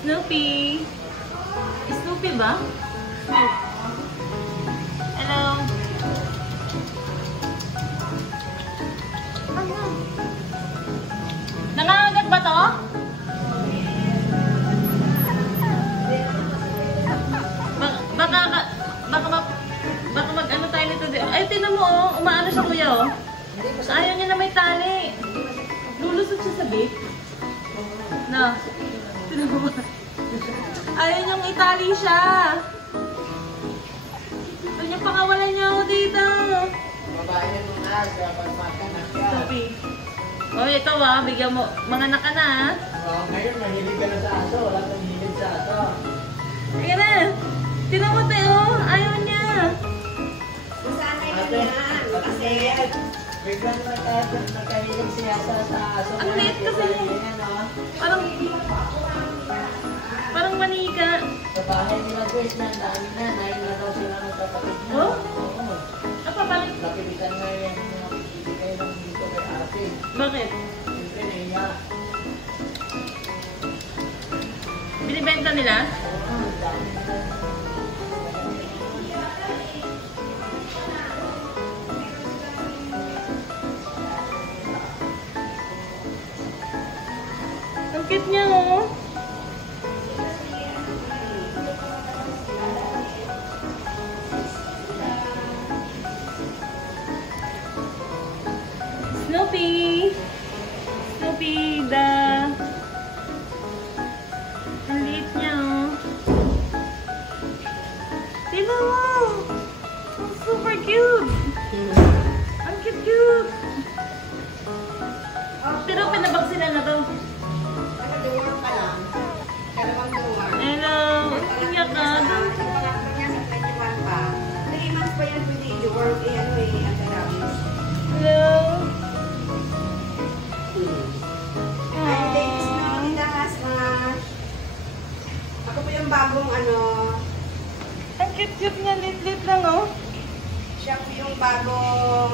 Snoopy. Snoopy ba? Hello. Nangangagat ba to? Baka mag-ano tayo nito. Ay, tinan mo oh. Umaano siya kuya oh. Ayaw niya na may tali. Lulusot siya sa bait. Na. Tinan mo ba? Ayaw niyang itali siya. Gusto niya pakawalan niya ako dito. Babae na muna, kaya pagmaka na siya. Sabi. Oh, ikaw ah, bigyan mo. Mga naka na ah. Oh, ngayon, mahilig ka na sa aso. Wala kang hilig sa aso. Sige na. Tinan mo tayo. Ayaw niya. Sanay na yan. Kasi Biglang nakahilig siya sa aso. Ang liit kasi. Parang manika. Sa bahay nila Grace na, dami na. Nahin na daw sila ng kapatid na. Oh? Oo. Apa, bakit? Napilitan na yan yung bibigay ng dito kay ate. Bakit? Siyempre naiya. Binibenta nila? Oo, dami na. Ang cute niya oh. Snoopy! Snoopy, ang liit niya oh. Tignan mo! Ang super cute! Ang cute-cute! Pero pinabaksila na to. naka-door ka lang. Dalawang door. Hello! Iyak ka. Pangatlo niya sa 21 pa. 3 months pa yan pwede i-work. Ang gagawin. Hello! Ay, ladies na kamitas. Ako po yung bagong Ang cute-cute niya, lit-lit lang oh. siya po yung bagong